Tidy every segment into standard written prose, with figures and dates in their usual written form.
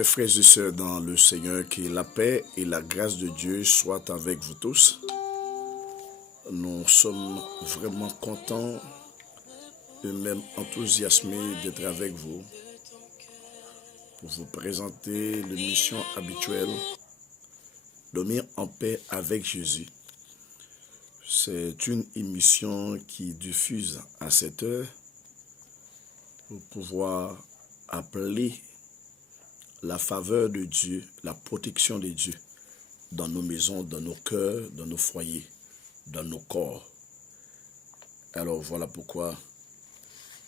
Mes frères et sœurs dans le Seigneur, que la paix et la grâce de Dieu soient avec vous tous. Nous sommes vraiment contents et même enthousiasmés d'être avec vous pour vous présenter l'émission habituelle Dormir en paix avec Jésus. C'est une émission qui diffuse à cette heure pour pouvoir appeler la faveur de Dieu, la protection de Dieu dans nos maisons, dans nos cœurs, dans nos foyers, dans nos corps. Alors voilà pourquoi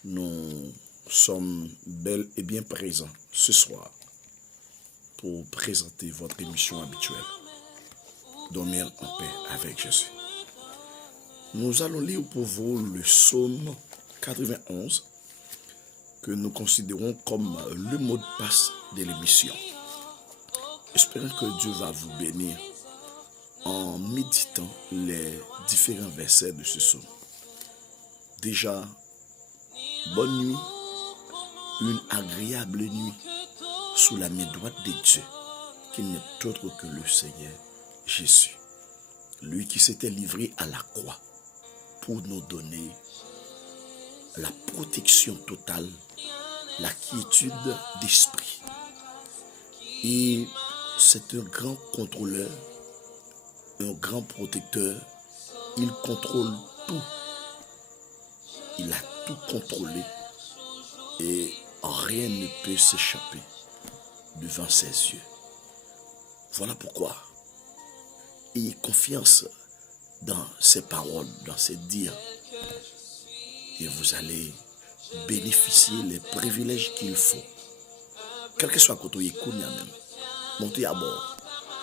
nous sommes bel et bien présents ce soir pour présenter votre émission habituelle, Dormir en paix avec Jésus. Nous allons lire pour vous le psaume 91 que nous considérons comme le mot de passe de l'émission. Espérons que Dieu va vous bénir en méditant les différents versets de ce psaume. Déjà, bonne nuit, une agréable nuit sous la main droite de Dieu, qui n'est autre que le Seigneur Jésus, lui qui s'était livré à la croix pour nous donner la protection totale, la quiétude d'esprit. Et c'est un grand contrôleur, un grand protecteur. Il contrôle tout. Il a tout contrôlé et rien ne peut s'échapper devant ses yeux. Voilà pourquoi ayez confiance dans ses paroles, dans ses dires, et vous allez bénéficier les privilèges qu'il faut. Quel que soit côté Kounia même, montez à bord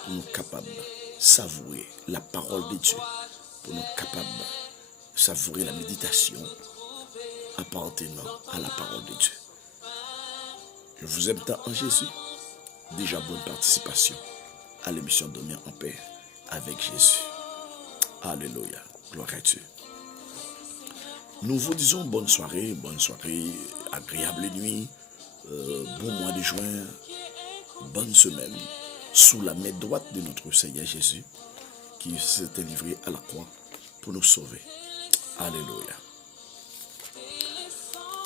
pour nous capables de savourer la parole de Dieu, pour nous capables de savourer la méditation appartenant à la parole de Dieu. Je vous aime tant en Jésus. Déjà bonne participation à l'émission Dormir en paix avec Jésus. Alléluia, gloire à Dieu. Nous vous disons bonne soirée, agréable nuit, bon mois de juin, bonne semaine, sous la main droite de notre Seigneur Jésus, qui s'était livré à la croix pour nous sauver. Alléluia.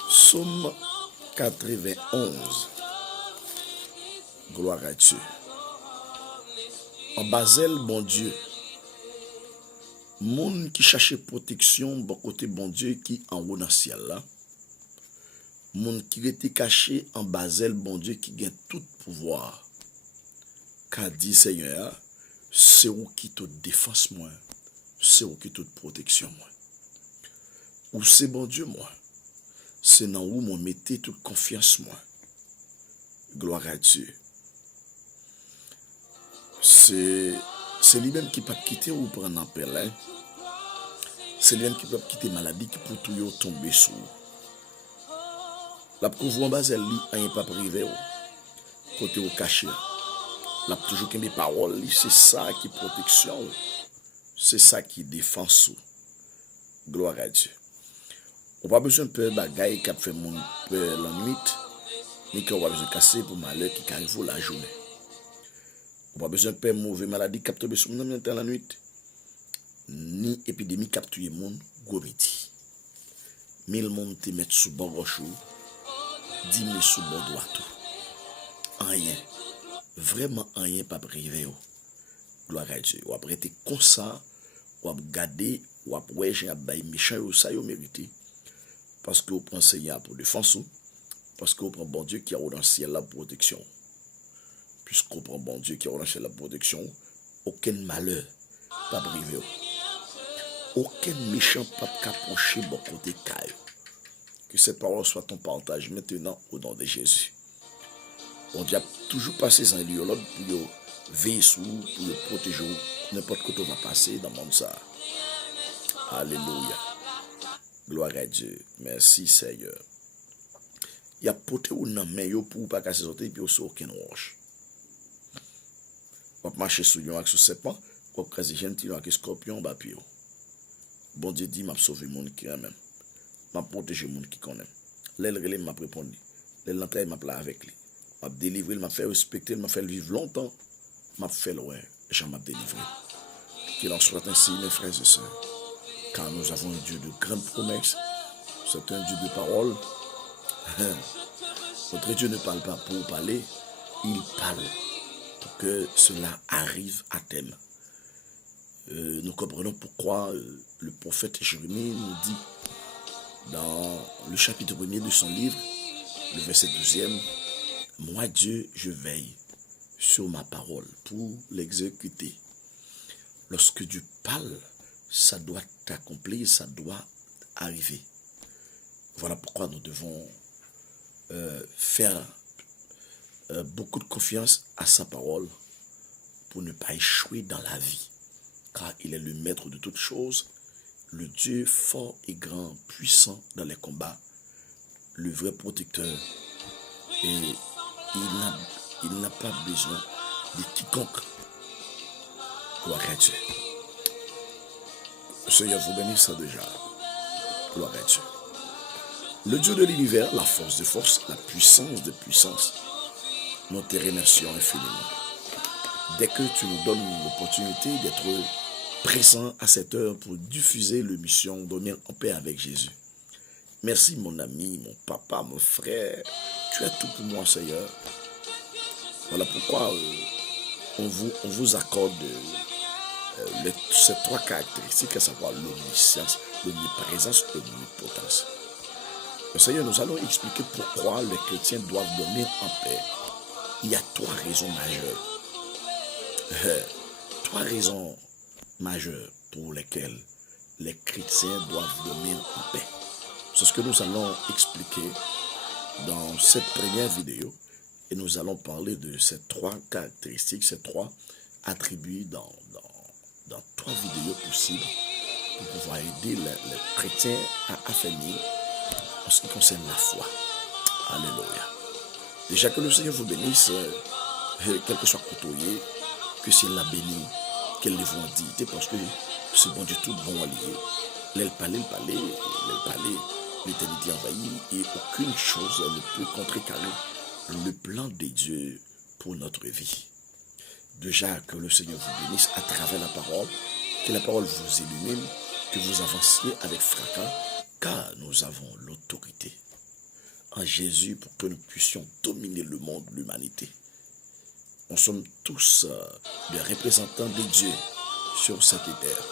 Psaume 91. Gloire à Dieu. En Basel, bon Dieu, monde qui cherchait protection, bon côté bon Dieu qui en haut dans le ciel là. Monde qui était caché en Basel, bon Dieu qui gagne tout pouvoir. Qu'a dit Seigneur, c'est où qui te défense moi, c'est où qui te protection moi. Ou c'est bon Dieu moi, c'est dans où mon mettez toute confiance moi. Gloire à Dieu. C'est lui-même qui peut quitter ou prendre un pèlerin. C'est lui-même qui peut quitter maladie qui peut tout tomber sous. La couvre en bas, elle lit, rien pas privé. Côté au caché. La toujours que mes paroles, c'est ça qui protection. C'est ça qui défense. Gloire à Dieu. On n'a pas besoin de peur bagaille qui a fait mon peur la nuit, mais qu'on va besoin de casser pour malheur qui arrive la journée. On n'a pas besoin de peur mauvais maladie qui a tombé sur nous dans la nuit, ni épidémie qui a tué le monde, gros midi. 1000 monde te mettent sous bon gauche, 10 000 sous bon droit. Rien. Vraiment rien pas privé. Gloire à Dieu. Ou après, t'es comme ça, ou après, garder, ou après, j'ai un bail méchant, ou ça, vous méritez. Parce que vous prenez Seigneur pour défense, parce que vous prenez bon Dieu qui a dans le ciel la protection. Puisqu'on prend bon Dieu qui a dans le ciel la protection, aucun malheur pas privé. Aucun méchant pas approcher bon côté caillou. Que cette parole soit ton partage maintenant au nom de Jésus. On doit toujours passer dans les l'autre pour veiller sur, pour le protéger, n'importe quoi tu va passer dans le monde ça. Alléluia. Gloire à Dieu. Merci Seigneur. Il y a poté ou nan men yo pour pas casser sauter puis au aucun roche. On marcher sur yon avec ce serpent, on craser gentil avec scorpion ba puis. Bon Dieu dit m'a sauver monde qui même. M'a protéger monde qui connaît. L'elle relève m'a répondu. L'elle l'entraille m'a plat avec lui. m'a délivré, il m'a fait respecter, il m'a fait vivre longtemps, m'a fait ouais, j'en m'a délivré. Qu'il en soit ainsi, mes frères et sœurs, car nous avons un Dieu de grandes promesses, c'est un Dieu de parole. Notre Dieu ne parle pas pour parler, il parle pour que cela arrive à terme. Nous comprenons pourquoi le prophète Jérémie nous dit dans le chapitre 1er de son livre, le verset 12e, « Moi Dieu, je veille sur ma parole pour l'exécuter. » Lorsque Dieu parle, ça doit t'accomplir, ça doit arriver. Voilà pourquoi nous devons faire beaucoup de confiance à sa parole pour ne pas échouer dans la vie. Car il est le maître de toutes choses, le Dieu fort et grand, puissant dans les combats, le vrai protecteur. Et il n'a pas besoin de quiconque. Gloire à Dieu. Le Seigneur vous bénisse déjà. Gloire à Dieu. Le Dieu de l'univers, la force de force, la puissance de puissance, nous te remercions infiniment. Dès que tu nous donnes l'opportunité d'être présent à cette heure pour diffuser l'émission Dormir en paix avec Jésus. Merci mon ami, mon papa, mon frère. Tu es tout pour moi, Seigneur. Voilà pourquoi on vous accorde ces trois caractéristiques, à savoir l'omniscience, l'omniprésence, l'omnipotence. Seigneur, nous allons expliquer pourquoi les chrétiens doivent dormir en paix. Il y a trois raisons majeures. Trois raisons majeures pour lesquelles les chrétiens doivent dormir en paix. C'est ce que nous allons expliquer dans cette première vidéo. Et nous allons parler de ces trois caractéristiques, ces trois attributs dans trois vidéos possibles pour pouvoir aider les chrétiens à affermir en ce qui concerne la foi. Alléluia. Déjà que le Seigneur vous bénisse, quel que soit côtoyé, que s'il l'a béni, qu'elle les voit dit, parce que c'est bon du tout, bon allié. L'aile parler, l'éternité envahie, et aucune chose ne peut contrecarrer le plan de Dieu pour notre vie. Déjà que le Seigneur vous bénisse à travers la parole, que la parole vous illumine, que vous avanciez avec fracas, car nous avons l'autorité en Jésus pour que nous puissions dominer le monde, l'humanité. Nous sommes tous des représentants de Dieu sur cette terre.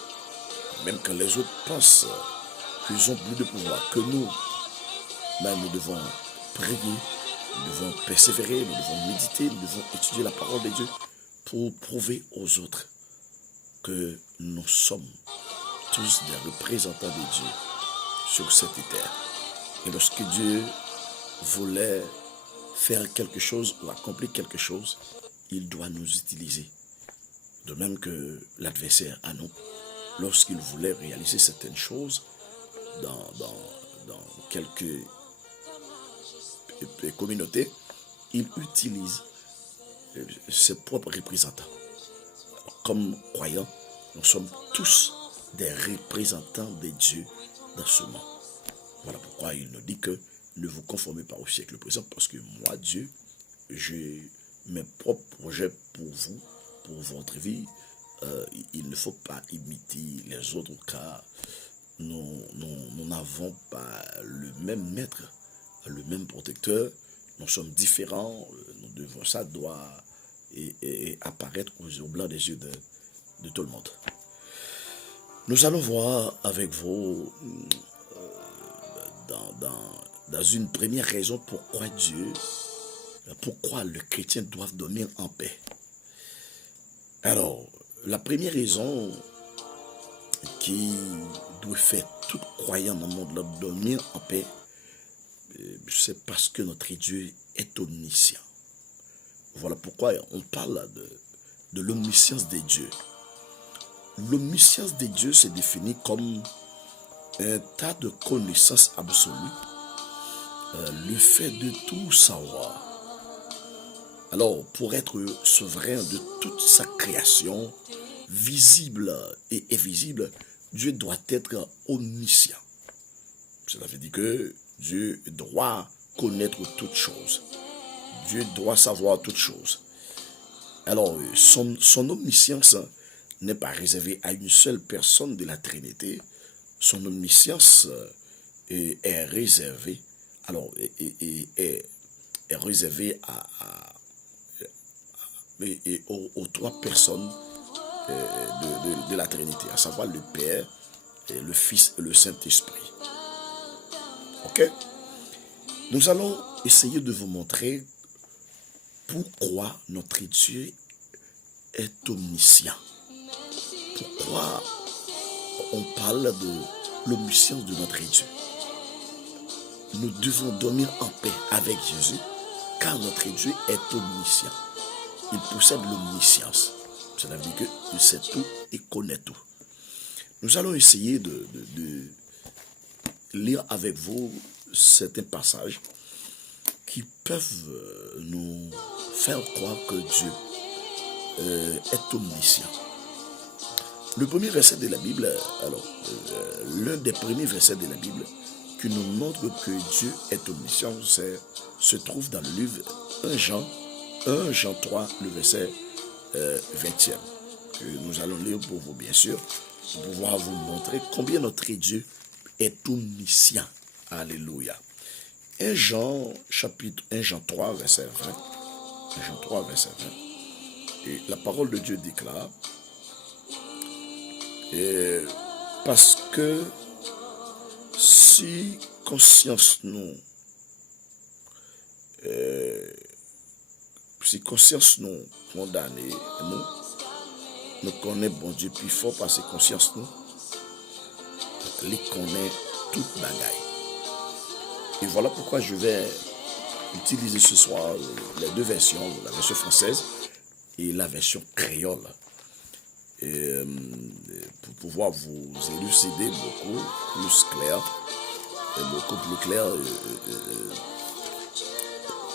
Même quand les autres pensent qu'ils ont plus de pouvoir que nous, mais nous devons prier, nous devons persévérer, nous devons méditer, nous devons étudier la parole de Dieu pour prouver aux autres que nous sommes tous des représentants de Dieu sur cette terre. Et lorsque Dieu voulait faire quelque chose ou accomplir quelque chose, il doit nous utiliser. De même que l'adversaire à nous, lorsqu'il voulait réaliser certaines choses dans quelques communautés, il utilise ses propres représentants. Comme croyants, nous sommes tous des représentants de Dieu dans ce monde. Voilà pourquoi il nous dit que ne vous conformez pas au siècle présent, parce que moi, Dieu, j'ai mes propres projets pour vous, pour votre vie. Il ne faut pas imiter les autres, car nous n'avons pas le même maître, le même protecteur. Nous sommes différents. Ça doit apparaître au blanc des yeux de tout le monde. Nous allons voir avec vous dans une première raison pourquoi le chrétien doit dormir en paix. Alors, la première raison qui doit faire tout croyant dans le monde de dormir en paix, c'est parce que notre Dieu est omniscient. Voilà pourquoi on parle de l'omniscience des dieux. L'omniscience des dieux se définit comme un tas de connaissances absolues, le fait de tout savoir. Alors, pour être souverain de toute sa création, visible et invisible, Dieu doit être omniscient. Cela veut dire que Dieu doit connaître toutes choses. Dieu doit savoir toutes choses. Alors, son omniscience n'est pas réservée à une seule personne de la Trinité. Son omniscience est réservée, est réservée aux trois personnes de la Trinité, à savoir le Père, et le Fils et le Saint-Esprit. Ok? Nous allons essayer de vous montrer pourquoi notre Dieu est omniscient. Pourquoi on parle de l'omniscience de notre Dieu. Nous devons dormir en paix avec Jésus, car notre Dieu est omniscient. Il possède l'omniscience. Cela veut dire qu'il sait tout et connaît tout. Nous allons essayer de lire avec vous certains passages qui peuvent nous faire croire que Dieu est omniscient. Le premier verset de la Bible, l'un des premiers versets de la Bible qui nous montre que Dieu est omniscient, se trouve dans le livre 1 Jean 3, le verset 20e. Que nous allons lire pour vous, bien sûr, pour pouvoir vous montrer combien notre Dieu est omniscient. Alléluia. 1 Jean 3, verset 20. 1 Jean 3, verset 20. Et la parole de Dieu déclare, parce que si conscience nous condamne, nous connaissons bon Dieu plus fort parce que conscience nous les connaît toute bagaille. Et voilà pourquoi je vais utiliser ce soir les deux versions, la version française et la version créole, pour pouvoir vous élucider beaucoup plus clair,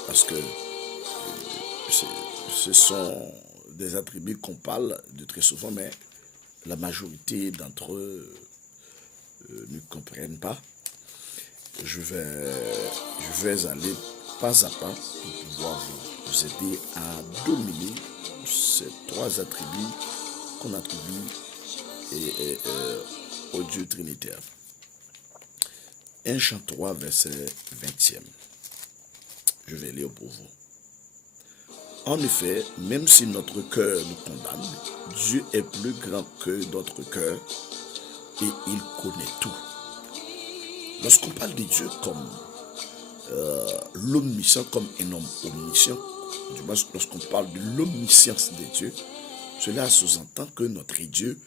parce que ce sont des attributs qu'on parle de très souvent, mais la majorité d'entre eux ne comprennent pas. Je vais aller pas à pas pour pouvoir vous aider à dominer ces trois attributs qu'on attribue au Dieu trinitaire. 1 Jean 3, verset 20e. Je vais lire pour vous. En effet, même si notre cœur nous condamne, Dieu est plus grand que notre cœur et il connaît tout. Lorsqu'on parle de Dieu comme l'omniscient, comme un homme omniscient, du moins lorsqu'on parle de l'omniscience de Dieu, cela sous-entend que notre Dieu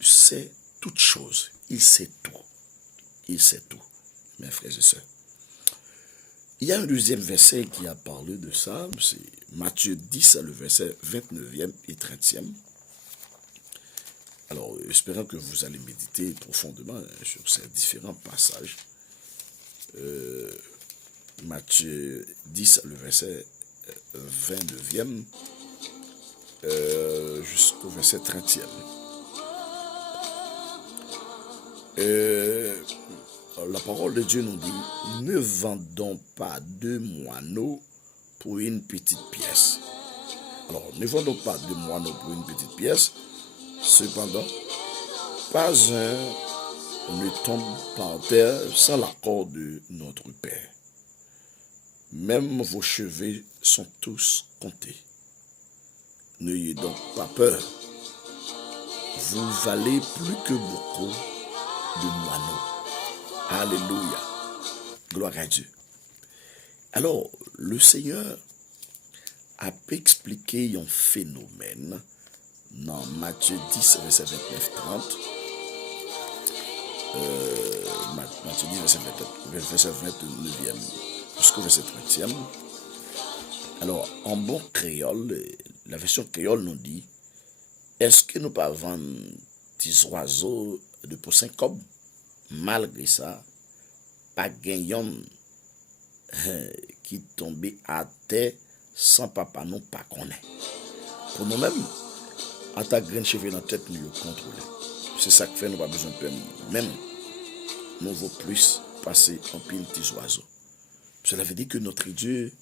sait toutes choses. Il sait tout. Il sait tout, mes frères et sœurs. Il y a un deuxième verset qui a parlé de ça, c'est Matthieu 10, le verset 29e et 30e. Alors, espérant que vous allez méditer profondément sur ces différents passages. Matthieu 10, le verset 29e jusqu'au verset 30e. La parole de Dieu nous dit, ne vendons pas 2 moineaux pour une petite pièce. Alors, ne vendons pas 2 moineaux pour une petite pièce. Cependant, pas un ne tombe par terre sans l'accord de notre Père. Même vos cheveux sont tous comptés. N'ayez donc pas peur. Vous valez plus que beaucoup de moineaux. Alléluia. Gloire à Dieu. Alors, le Seigneur a expliqué un phénomène dans Matthieu 10, verset 29-30. Matthieu 10, verset 29e jusqu'au verset 30e. Alors, en bon créole, la version créole nous dit, est-ce que nous pas vendre des oiseaux de pour 5 cobs? Malgré ça, pas gagnant qui tombait à terre sans papa nous pas connaît. Pour nous-mêmes, à ta graine cheveux dans la tête, nous contrôler. C'est ça que fait, nous pas besoin de peur. Même, nous vaut plus passer en pile petits oiseaux. Cela veut dire que notre Dieu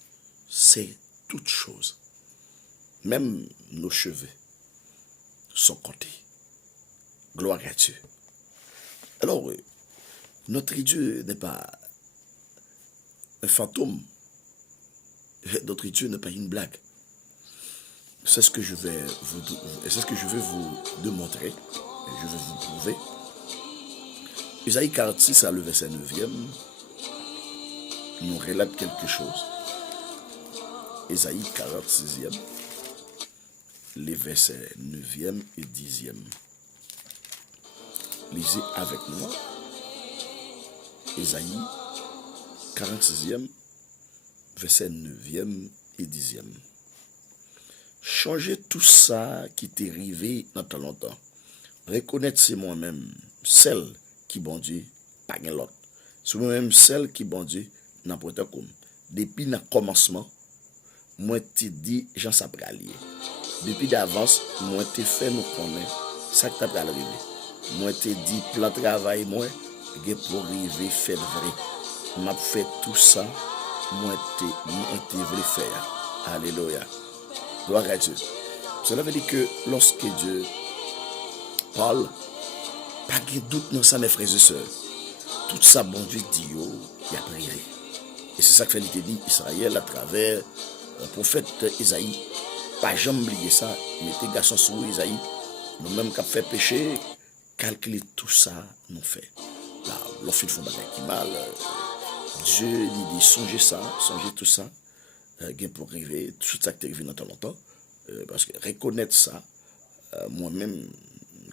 c'est toute chose. Même nos cheveux sont comptés. Gloire à Dieu. Alors, notre Dieu n'est pas un fantôme. Notre Dieu n'est pas une blague. C'est ce que je vais vous démontrer. Et je vais vous prouver. Isaïe 46, à le verset 9e, nous relate quelque chose. Isaïe 46e, les versets 9e et 10e. Lisez avec moi. Isaïe 46e, verset 9e et 10e. Changez tout ça qui t'est arrivé dans ton longtemps. Reconnaître c'est moi-même, celle qui bon Dieu, pas l'autre. C'est moi-même celle qui bon Dieu, n'importe quoi. Depuis le commencement, moi t'ai dit, j'en sais pas allier. Depuis d'avance, moi t'ai fait nous connaître, ça que t'as pas arrivé. Moi t'ai dit, plan travail, moi, pour arriver, fait vrai. M'a fait tout ça, moi t'ai voulu faire. Alléluia. Gloire à Dieu. Cela veut dire que lorsque Dieu parle, pas de doute dans ça, mes frères et sœurs. Tout ça, bon Dieu dit, il a privé. Et c'est ça que fait dit Israël à travers le prophète Isaïe. Pas jamais oublier ça. Il était garçon sous Isaïe. Nous-mêmes qui avons fait péché, calculer tout ça, nous fait. Là, lorsqu'il faut bagage qui mal, Dieu lui dit, songez ça, songez tout ça, pour arriver, tout ça qui est arrivé dans ton longtemps. Parce que reconnaître ça, moi-même,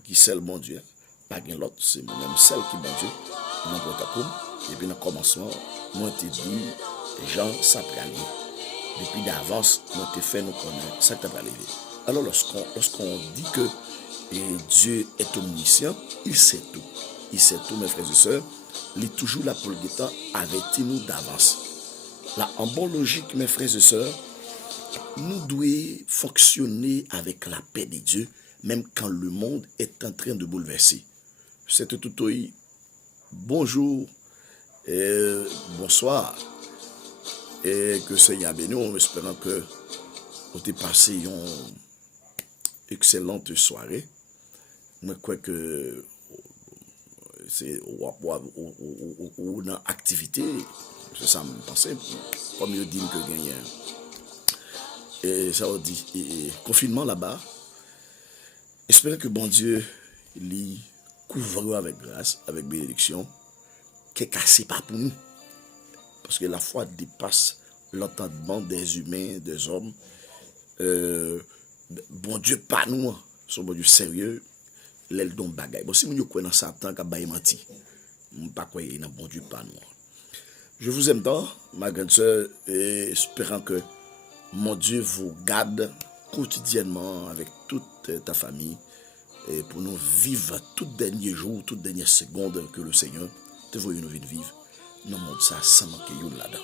qui c'est le bon Dieu, pas l'autre, c'est moi-même celle qui bon Dieu, n'importe quoi. Et puis dans le commencement, moi te dit, Jean, ça peut aller. Depuis d'avance, moi te fait nous connaître, ça peut aller. Alors lorsqu'on dit que Dieu est omniscient, il sait tout. Il sait tout, mes frères et sœurs. Il est toujours là pour le guettant, avertis-nous d'avance. Là, en bonne logique, mes frères et sœurs, nous devons fonctionner avec la paix de Dieu, même quand le monde est en train de bouleverser. C'est tout. Bonjour et bonsoir. Et que Seigneur bénisse, en espérant que vous avez passé une excellente soirée. Moi, je crois que c'est ou dans activité, c'est ça me pensais, comme je dis que gagne. Et ça veut dire confinement là-bas. Espérons que bon Dieu lui couvre avec grâce, avec bénédiction, qui est cassé pas pour nous. Parce que la foi dépasse l'entendement des humains, des hommes. Bon Dieu pas nous, son bon Dieu sérieux, l'aile don bagay. Bon si nous croyons dans Satan qui a menti, pas quoi il n'a bon Dieu pas nous. Je vous aime tant, ma grande sœur, et espérant que mon Dieu vous garde quotidiennement avec toute ta famille et pour nous vivre tout dernier jour, toute dernière seconde que le Seigneur te voyait nous vivre. Dans le monde ça sans manquer là-dedans.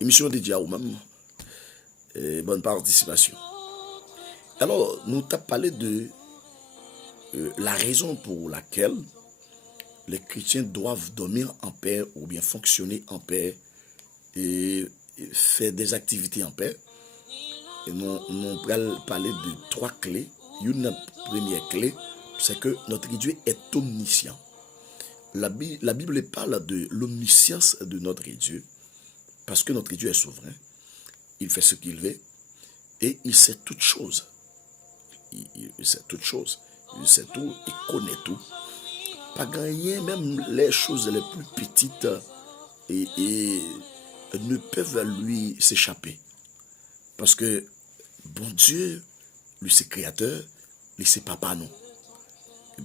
Émission dédiée à vous-même et bonne participation. Alors, nous t'avons parlé de la raison pour laquelle les chrétiens doivent dormir en paix ou bien fonctionner en paix et faire des activités en paix. Et nous allons parler de 3 clés. Une première clé, c'est que notre Dieu est omniscient. La Bible parle de l'omniscience de notre Dieu, parce que notre Dieu est souverain. Il fait ce qu'il veut et il sait toutes choses. Il sait toutes choses. Il sait tout, il connaît tout. Pas gagner, même les choses les plus petites et ne peuvent lui s'échapper. Parce que bon Dieu, lui c'est créateur, lui c'est papa non.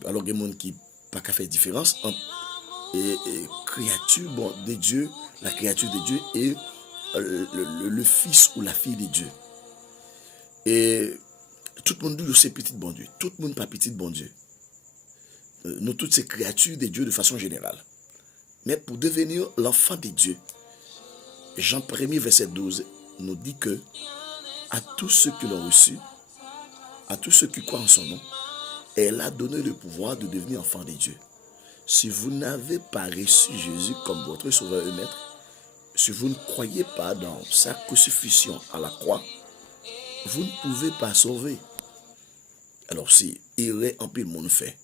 Alors il y a des gens qui pas qu'à faire différence entre créature de Dieu, la créature de Dieu et le fils ou la fille de Dieu. Et tout le monde dit c'est petit bon Dieu. Tout le monde pas petit bon Dieu. Nous toutes ces créatures de Dieu de façon générale. Mais pour devenir l'enfant de Dieu, Jean 1er verset 12 nous dit que à tous ceux qui l'ont reçu, à tous ceux qui croient en son nom, elle a donné le pouvoir de devenir enfant de Dieu. Si vous n'avez pas reçu Jésus comme votre sauveur et maître, si vous ne croyez pas dans sa crucifixion à la croix, vous ne pouvez pas sauver. Alors si il en pile monde fait,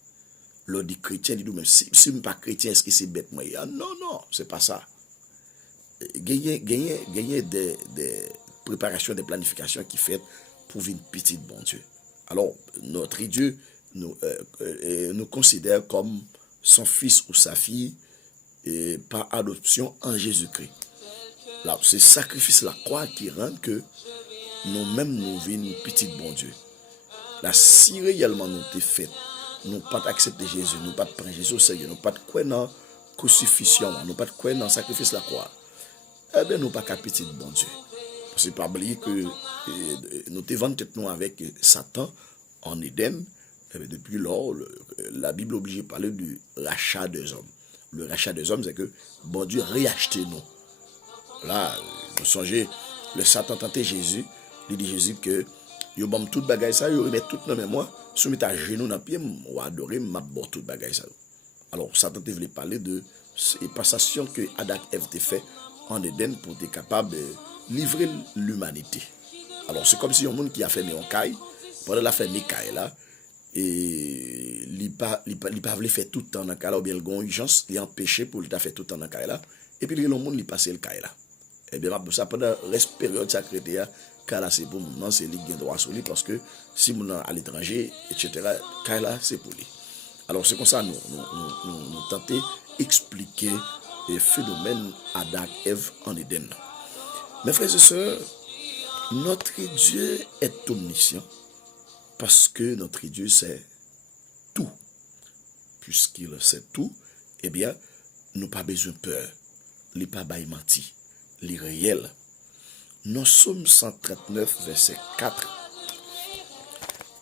l'on dit chrétien, dit même si je ne suis pas chrétien, est-ce que c'est bête moi? Ah, non, c'est pas ça. Gagner des préparations, des planifications qui fait pour une petite bon Dieu. Alors, notre Dieu nous considère comme son fils ou sa fille par adoption en Jésus-Christ. Là, c'est sacrifice la croix qui rend que nous-mêmes nous vîmes petit bon Dieu. Là, si réellement nous t'es fait, nous pas accepter Jésus, nous pas prendre Jésus au sérieux, nous pas croire dans crucifixion, nous pas croire dans sacrifice la croix, eh bien nous pas qu'à petit bon Dieu. Parce que pas oublier que nous te vendons tête nous avec Satan en Éden. Depuis lors, la Bible oblige de parler du rachat des hommes. Le rachat des hommes, c'est que bon Dieu réacheté nous. Là, nous songez, le Satan tentait Jésus, il dit Jésus que yo bam tout bagay ça, yo remet tout dans mémoire, soumet à genoux dans pied, ou adorer m'a bon tout bagay ça. Alors Satan te voulait parler de passation que Adam et Ève te fait en Éden pour être capable de livrer l'humanité. Alors c'est comme si un monde qui a fermé un caille, pendant la fermé caille là, et il pas voulait faire tout le temps dans caille là, ou bien le gon urgence, il empêché pour le faire tout le temps dans caille là, et puis le monde il passé le caille là. Et bien ça pendant la période sacrée car là c'est pour moi, c'est lui qui a droit sur lui parce que si mon à l'étranger, etc., car là c'est pour lui. Alors c'est comme ça nous tentons expliquer le phénomène Adam et Ève en Éden. Mes frères et sœurs, notre Dieu est omniscient parce que notre Dieu sait tout. Puisqu'il sait tout, eh bien, nous pas besoin de peur. Il n'est pas menti. Il est réel. Nous sommes 139, verset 4.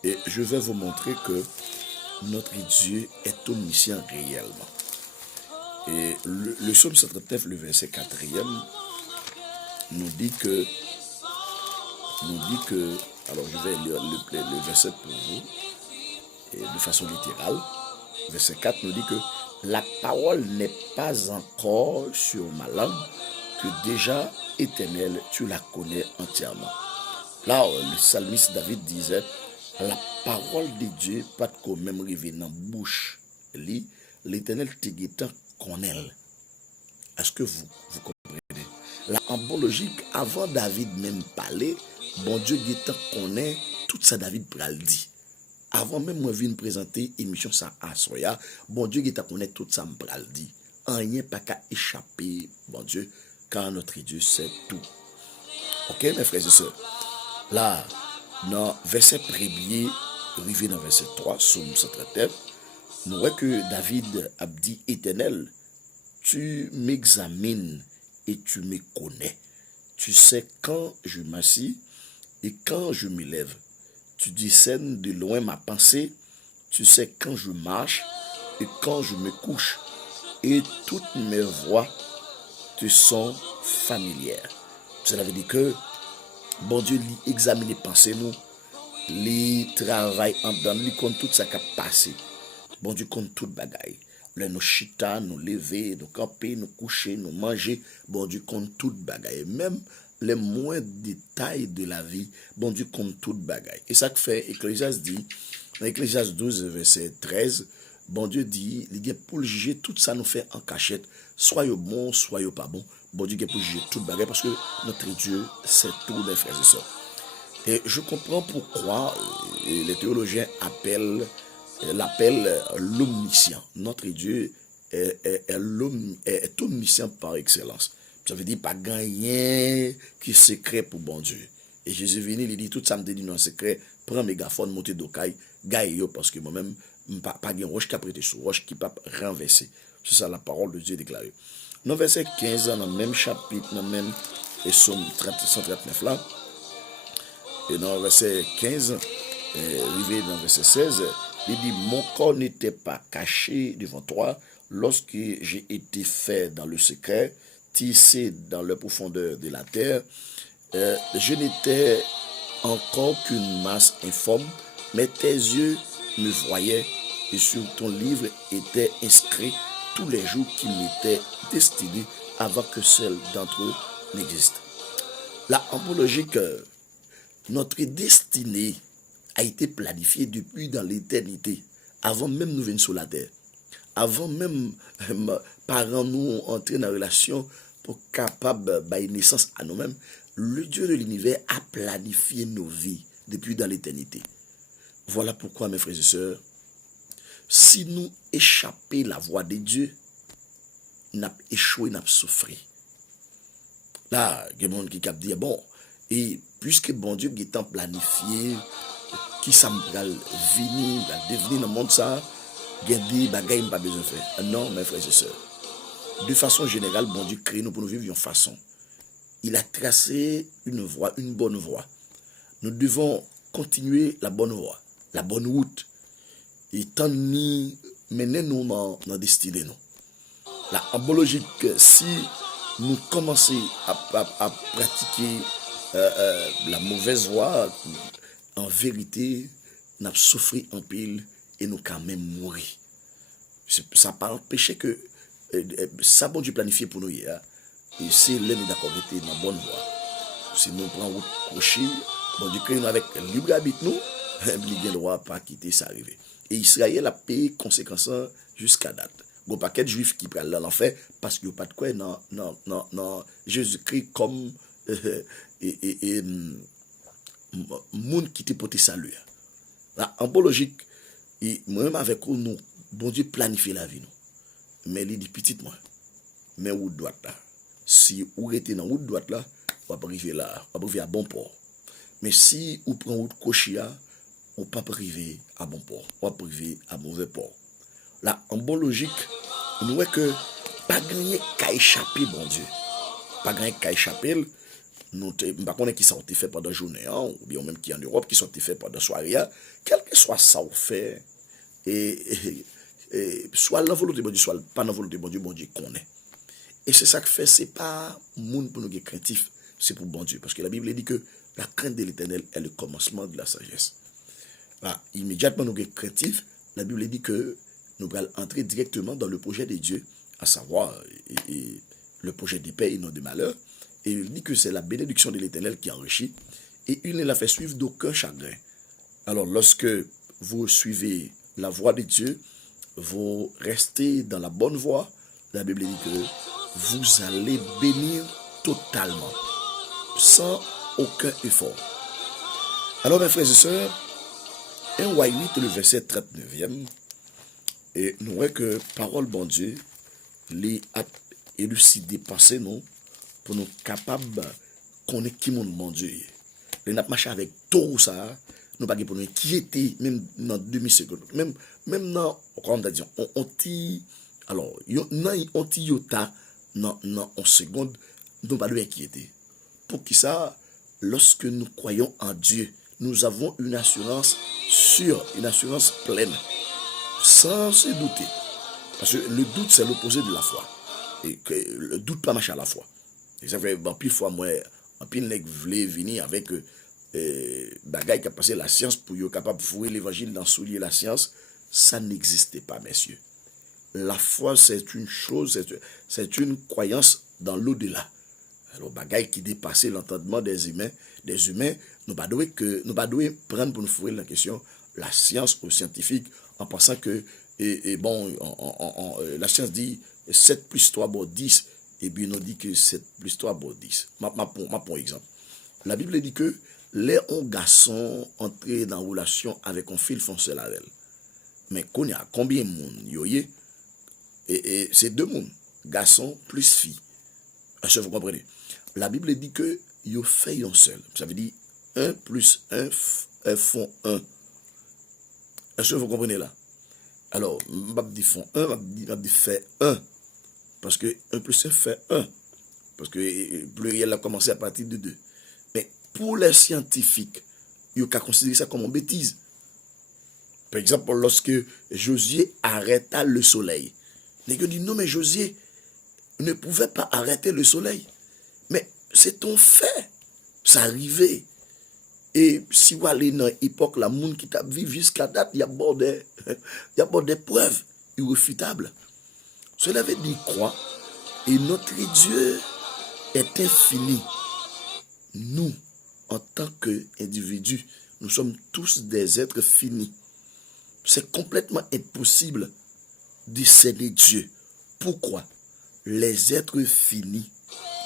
Et je vais vous montrer que notre Dieu est omniscient réellement. Et le psaume 139, le verset 4e, nous dit que, alors je vais lire le verset pour vous, et de façon littérale. Verset 4 nous dit que la parole n'est pas encore sur ma langue, que déjà, Éternel, tu la connais entièrement. Là, le psalmiste David disait, la parole de Dieu, pas de quoi même arriver dans la bouche, l'Éternel te guettant connaît. Est-ce que vous comprenez? Là, en bon logique, avant David même parler, bon Dieu guettant connaît tout ça David pral dit. Avant même moi venir présenter émission ça à Soya, bon Dieu guettant connaît tout ça pral dit. Rien pas qu'à échapper, bon Dieu, car notre Dieu sait tout. Ok, mes frères et sœurs. Là, dans verset premier, arrivé dans verset 3, Psaume 139, nous voyons que David a dit, Éternel, tu m'examines et tu me connais. Tu sais quand je m'assis et quand je me lève. Tu discernes de loin ma pensée. Tu sais quand je marche et quand je me couche. Et toutes mes voies te sont familières. Cela veut dire que bon Dieu examine les pensées nous, les travail en dedans, lui compte tout ça qui a passé. Bon Dieu compte tout bagaille. Là nous chita, nous lever, nous camper, nous coucher, nous manger. Bon Dieu compte tout bagaille. Même les moindres détails de la vie, bon Dieu compte tout bagaille. Et ça que fait Ecclésiaste dit, dans Ecclésiaste 12, verset 13, bon Dieu dit, il est pour juger tout ça nous fait en cachette, soyez bon, soyez pas bon. Bon Dieu est pour juger tout bagaille parce que notre Dieu c'est tout, mes frères et sœurs. Et je comprends pourquoi les théologiens l'appellent l'omniscient. Notre Dieu est omniscient par excellence. Ça veut dire pas gagner qui est secret pour bon Dieu. Et Jésus venu, il dit tout ça me dit non secret, prends mégaphone, montez d'ocaille, gagne parce que moi-même, pas gagner roche qui a prêté sur roche qui pas renverser. C'est ça la parole de Dieu déclarée. Dans verset 15, dans le même chapitre, dans le même Psaume 139 là, et dans verset 15, arrivé dans verset 16, il dit, mon corps n'était pas caché devant toi lorsque j'ai été fait dans le secret, tissé dans la profondeur de la terre. Je n'étais encore qu'une masse informe, mais tes yeux me voyaient et sur ton livre était inscrit tous les jours qui m'étaient destinés avant que seul d'entre eux n'existe. Là, en biologique, notre destinée a été planifiée depuis dans l'éternité, avant même nous venir sur la terre. Avant même parents nous entrer dans la relation pour capable de naissance à nous-mêmes, le Dieu de l'univers a planifié nos vies depuis dans l'éternité. Voilà pourquoi, mes frères et sœurs, si nous échappons la voie de Dieu, nous avons échoué, nous avons souffert. Là, il y a des gens qui ont dit, bon, et puisque bon Dieu est planifié, qui ça va venir, va devenir dans le monde ça, il y a des bagailles pas besoin de faire. Non, mes frères et sœurs. De façon générale, bon Dieu crée nous pour nous vivre d'une façon. Il a tracé une voie, une bonne voie. Nous devons continuer la bonne voie, la bonne route. Et tant ni mener nous dans la destinée. Là, en biologique, si nous commençons à pratiquer la mauvaise voie, en vérité, nous avons souffert en pile et nous quand même mourir. Ça n'a pas empêché que ça bon Dieu planifié pour nous hier. Et c'est l'un d'accord était dans la bonne voie. Si nous prenons route crochée, bon Dieu crée nous avec libre habit nous, il a le droit pas quitter ça arriver. Et Israël a payé conséquences jusqu'à date. Bon paquet de juifs qui prennent l'enfer parce qu'il n'y a pas de quoi dans Jésus-Christ comme monde qui te porté salut. Là, en biologique, moi-même avec nous, bon Dieu planifie la vie nous. Mais il dit petit moi. Mais où droite là. Si vous êtes dans route droite là, vous pas arriver là, vous pas arriver à bon port. Mais si vous prenez route cochia, vous pas arriver à bon port, vous pas arriver à mauvais port. Là, en bonne logique, nous voyons que pas gagner qu'à échapper, bon Dieu. Pas gagner qu'à échapper. Nous ne pas qui sont fait pendant la journée, ou bien même qui en Europe, qui sont fait pendant la soirée, quel que soit ça, on fait, soit la volonté de Dieu, soit pas la volonté de bon Dieu connaît. Et c'est ça que fait, c'est pas monde pour nous être craintifs, c'est pour bon Dieu. Parce que la Bible dit que la crainte de l'Éternel est le commencement de la sagesse. Là, immédiatement nous être craintifs, la Bible dit que nous allons entrer directement dans le projet de Dieu, à savoir le projet de paix et non de malheur. Et il dit que c'est la bénédiction de l'Éternel qui enrichit, et il ne la fait suivre d'aucun chagrin. Alors, lorsque vous suivez la voie de Dieu, vous restez dans la bonne voie, la Bible dit que vous allez bénir totalement, sans aucun effort. Alors, mes frères et sœurs, 1 Roi 8, le verset 39e, et nous voyons que parole bon Dieu, les a élucidé passé nous, pour nous capables de connaître qui mon bon Dieu. Nous avons marché avec tout ça, nous pas pour nous inquiéter, même dans demi-seconde, même dans, on dit, alors, on dit yota, dans en seconde, nous pas nous inquiéter. Pour qui ça, lorsque nous croyons en Dieu, nous avons une assurance sûre, une assurance pleine, sans se douter. Parce que le doute, c'est l'opposé de la foi. Et que le doute pas marcher à la foi. Et ça fait, bon, pile fois, moi, en pile, nèg voulait venir avec bagaille qui a passé la science pour être capable de fouiller l'évangile dans soulier la science. Ça n'existait pas, messieurs. La foi, c'est une chose, c'est une croyance dans l'au-delà. Alors, bagaille qui dépassait l'entendement des humains, nous pas doué prendre pour nous fouiller la question la science aux scientifiques en pensant que, la science dit 7 plus 3 bon 10, et bien on dit que 7 plus 3 bon 10. Ma pour exemple. La Bible dit que les garçons entrés dans relation avec un fil foncé la elle. Mais qu'on y a combien de monde yoye? Et c'est 2 mondes, garçon plus fille. Est-ce que vous comprenez? La Bible dit que yo fait un seul. Ça veut dire 1 plus 1 font 1. Est-ce que vous comprenez là? Alors, je dis font 1, je dis fait 1. Parce que 1 plus 1 fait 1. Parce que le pluriel a commencé à partir de 2. Mais pour les scientifiques, ils ont considéré ça comme une bêtise. Par exemple, lorsque Josué arrêta le soleil, les gens disent non, mais Josué ne pouvait pas arrêter le soleil. Mais c'est un fait. Ça arrivait. Et si vous allez dans l'époque, la monde qui t'a vu jusqu'à date, il y a des preuves irréfutables. Cela veut dire quoi? Et notre Dieu est infini. Nous, en tant qu'individus, nous sommes tous des êtres finis. C'est complètement impossible de cerner Dieu. Pourquoi? Les êtres finis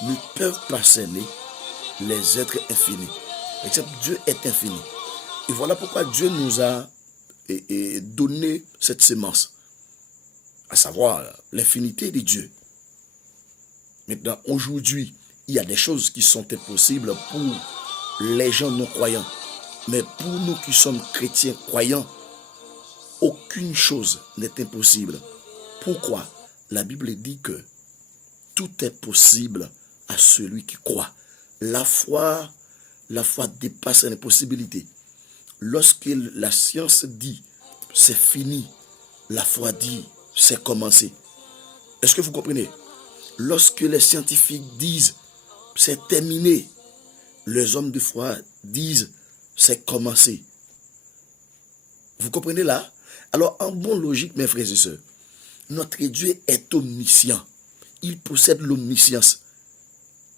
ne peuvent pas cerner les êtres infinis. Except Dieu est infini. Et voilà pourquoi Dieu nous a donné cette sémence, à savoir l'infinité de Dieu. Maintenant, aujourd'hui, il y a des choses qui sont impossibles pour les gens non croyants. Mais pour nous qui sommes chrétiens croyants, aucune chose n'est impossible. Pourquoi? La Bible dit que tout est possible à celui qui croit. La foi dépasse l'impossibilité. Lorsque la science dit c'est fini, la foi dit c'est commencé. Est-ce que vous comprenez? Lorsque les scientifiques disent c'est terminé, les hommes de foi disent c'est commencé. Vous comprenez là? Alors en bonne logique, mes frères et sœurs, notre Dieu est omniscient. Il possède l'omniscience.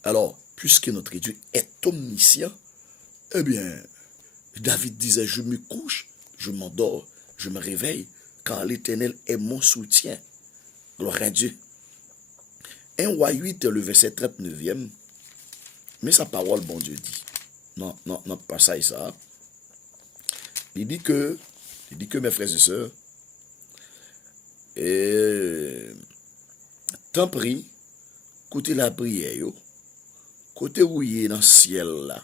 Alors, puisque notre Dieu est omniscient, eh bien, David disait, je me couche, je m'endors, je me réveille, car l'Éternel est mon soutien. Gloire à Dieu. 1 Roi 8, le verset 39e, mais sa parole, bon Dieu dit. Non, pas ça et ça. Il dit que, mes frères et sœurs, tant pris, côté la prière, côté où il est dans le ciel là,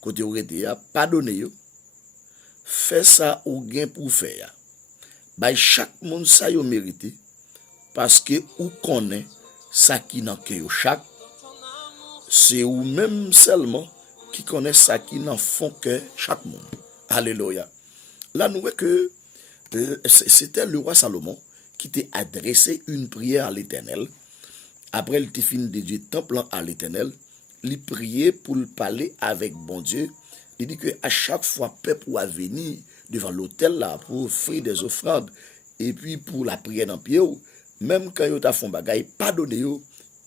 côté où il est, pardonnez, fait ça ou gain pour faire. Bah, chaque monde ça yo mérité, parce que ou connaît ça qui n'en que chaque, c'est ou même seulement qui connaît ça qui n'en font que chaque monde. Alléluia. Là, nous voyons que c'était le roi Salomon qui t'a adressé une prière à l'Éternel. Après, il t'a fini de Dieu temple à l'Éternel. Il priait pour parler avec bon Dieu. Il dit que à chaque fois, peuple va venir devant l'autel là pour offrir des offrandes et puis pour la prière dans pied, même quand ils t'a fait bagaille, pardonnez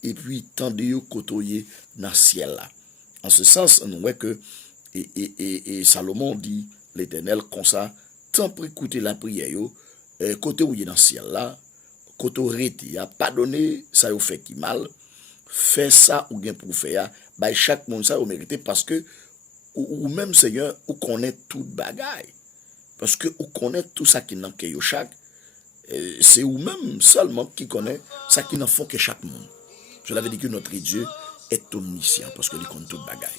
et puis tendez côtoyer dans le ciel là. En ce sens, nous voyons que et Salomon dit l'Éternel comme ça, tant pour écouter la prière côté où il est dans le ciel là, côté où il a pardonné ça vous fait qui mal, fait ça ou bien pour faire, bah chaque monde ça vous méritez parce que ou même Seigneur ou connaît toute bagaille. Parce que ou connaît tout ça qui n'en que chaque, c'est ou même seulement qui connaît ça qui n'en font que chaque monde. Je l'avais dit que notre Dieu est omniscient parce qu'il connaît toute bagaille.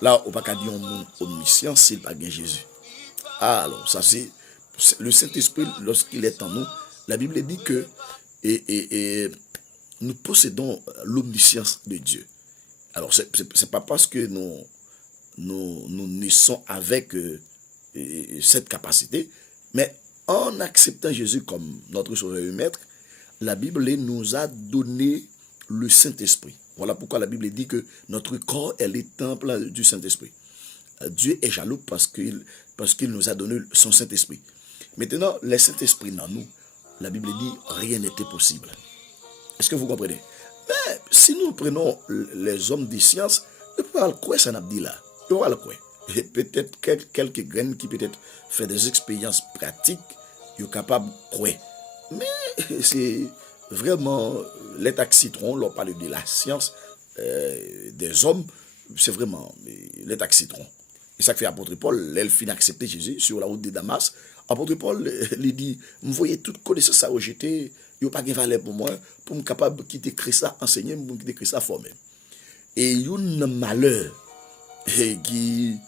Là, on ne peut pas dire un monde omniscient s'il n'a pas bien Jésus. Ah, alors, ça c'est le Saint-Esprit, lorsqu'il est en nous, la Bible dit que nous possédons l'omniscience de Dieu. Alors, c'est pas parce que nous naissons avec cette capacité, mais en acceptant Jésus comme notre sauveur et maître, la Bible nous a donné le Saint-Esprit. Voilà pourquoi la Bible dit que notre corps est le temple du Saint-Esprit. Dieu est jaloux parce qu'il nous a donné son Saint-Esprit. Maintenant, le Saint-Esprit dans nous, la Bible dit rien n'était possible. Est-ce que vous comprenez? Mais si nous prenons les hommes de science, nous pouvons quoi ça n'a dit là? Nous pouvons quoi? Peut-être quelques graines qui peut-être fait des expériences pratiques, ils sont capables de quoi? Mais c'est vraiment l'état citron, l'on parle de la science des hommes, c'est vraiment l'état citron. Et ça fait apôtre Paul, elle finit accepter Jésus sur la route de Damas. Apôtre Paul, il dit, vous voyez toute connaissance ça où j'étais, il n'y a pas de valeur pour moi, pour me capable de quitter ça, enseigner, pour me quitter ça, former. Et il y a un malheur qui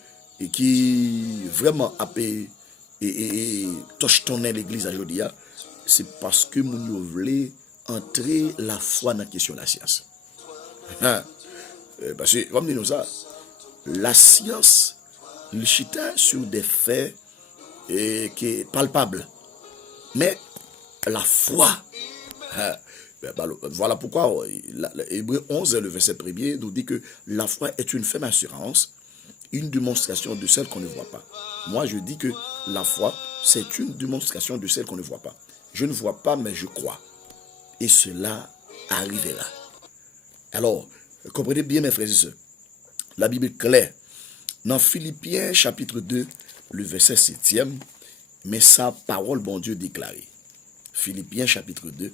vraiment a touche tourner l'église aujourd'hui, c'est parce que nous voulons entrer la foi dans la question de la science. Parce que, comme nous ça, la science, le chita sur des faits qui est palpable. Mais la foi, voilà pourquoi Hébreux 11, le verset 1er, nous dit que la foi est une ferme assurance, une démonstration de celle qu'on ne voit pas. Moi, je dis que la foi, c'est une démonstration de celle qu'on ne voit pas. Je ne vois pas, mais je crois. et cela arrivera. Alors, comprenez bien mes frères et sœurs, la Bible est claire. Dans Philippiens chapitre 2, le verset 7e, mais sa parole, bon Dieu, déclarée. Philippiens chapitre 2,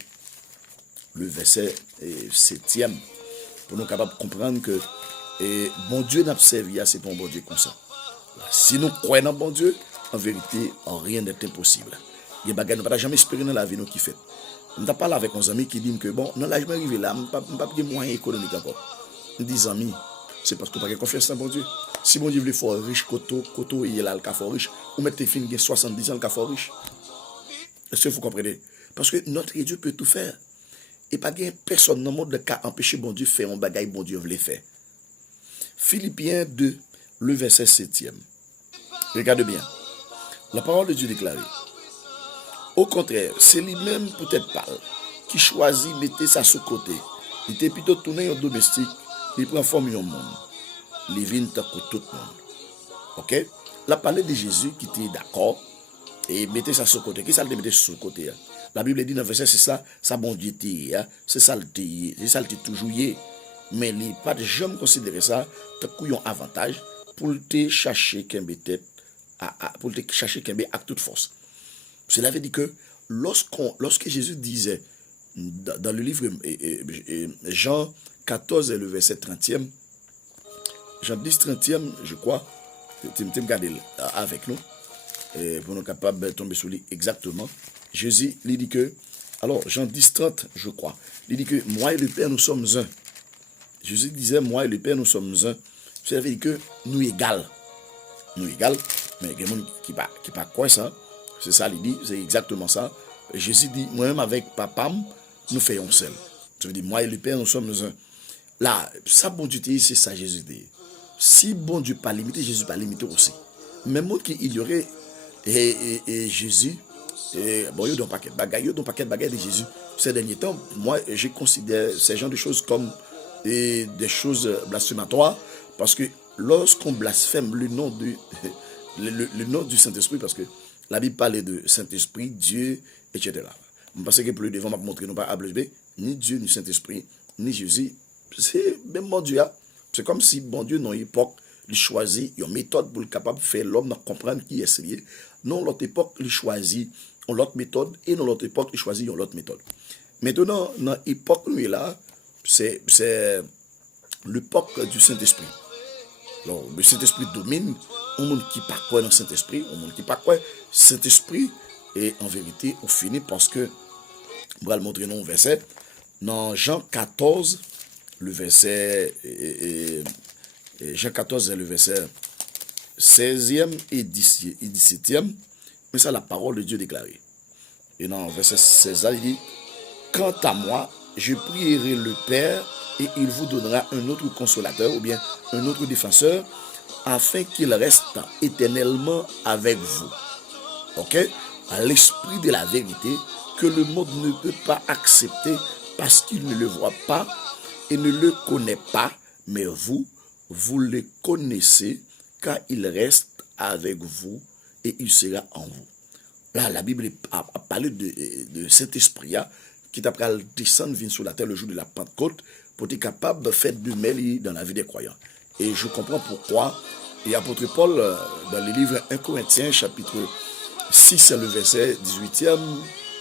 le verset 7e, pour nous capables de comprendre que bon Dieu n'a pas servi, c'est pour un bon Dieu comme ça. Si nous croyons en bon Dieu, en vérité, rien n'est impossible. Il y a des bagages, nous ne pouvons jamais espérer dans la vie nous qui fait. Je ne parle avec un ami qui dit que bon, dans l'âge où je arrivé là, je n'ai pas de moyens économiques encore. Je dis amis, c'est parce que tu n'as pas confiance en bon Dieu. Si bon Dieu veut faire riche, Koto, il est là, le cas fort riche, ou mettre tes filles 70 ans, le cas fort riche. Est-ce que vous comprenez? Parce que notre Dieu peut tout faire. Et pas de personne dans le monde qui a empêché bon Dieu de faire un bagage, bon Dieu veut faire. Philippiens 2, le verset 7e. Regardez bien. La parole de Dieu déclarée. Au contraire, c'est lui-même peut-être pas qui choisit de mettre ça sur côté. Il était plutôt tourné en domestique, il prend forme en monde. Il vient tant que tout le monde. Ok? La parole de Jésus qui était d'accord et mettez ça sur côté. Qui ça le mettait sur côté? La Bible dit dans le verset, c'est ça bon Dieu était, c'est ça le toujours. Mais il pas de jamais considérer ça comme un avantage pour te chercher qu'un tête pour te chercher qu'un à toute force. Cela veut dire que lorsque Jésus disait dans le livre Jean 14 et le verset 30e, Jean 10, 30e, je crois, tu me regardes avec nous, pour nous capables de tomber sur lui exactement. Jésus lui dit que, alors Jean 10, 30, je crois, il dit que moi et le Père, nous sommes un. Jésus disait, moi et le Père, nous sommes un. Cela veut dire que nous égales. Nous égales, mais il y a des gens qui ne pas quoi ça. C'est ça, il dit, c'est exactement ça. Jésus dit, moi-même avec papa, nous faisons seul. Ça veut dire, moi et le Père, nous sommes un. Là, ça, bon Dieu, c'est ça, Jésus dit. Si bon Dieu pas limité, Jésus pas limité aussi. Même moi qu'il y aurait et Jésus, bon, il y a un paquet de bagages de Jésus. Ces derniers temps, moi, je considère ces genres de choses comme des choses blasphématoires, parce que lorsqu'on blasphème le nom du Saint-Esprit, parce que la Bible parle de Saint-Esprit, Dieu, etc. Je pense que pour le devant, je vais montrer non pas ABLB, ni Dieu, ni Saint-Esprit, ni Jésus. C'est même bon Dieu. C'est comme si bon Dieu, dans l'époque, il choisit une méthode pour être capable de faire l'homme comprendre qui est lié. Non, l'autre époque, il choisit une autre méthode, et dans l'autre époque, il choisit une autre méthode. Maintenant, dans l'époque où il est là, c'est l'époque du Saint-Esprit. Alors, le Saint-Esprit domine, un monde qui ne pas quoi dans le Saint-Esprit, un monde qui ne pas quoi. Saint-Esprit, et en vérité, on finit parce que, on va le montrer dans un verset, dans Jean 14, le verset, Jean 14, le verset 16e et 17e, mais ça, la parole de Dieu déclarée. Et dans le verset 16, il dit, quant à moi, je prierai le Père et il vous donnera un autre consolateur ou bien un autre défenseur afin qu'il reste éternellement avec vous. Ok? À l'esprit de la vérité que le monde ne peut pas accepter parce qu'il ne le voit pas et ne le connaît pas, mais vous le connaissez car il reste avec vous et il sera en vous. Là, la Bible a parlé de cet esprit qui t'a descendre venir sur la terre le jour de la Pentecôte pour être capable de faire de mêler dans la vie des croyants. Et je comprends pourquoi. Et l'apôtre Paul, dans le livre 1 Corinthiens, chapitre 6, le verset 18e,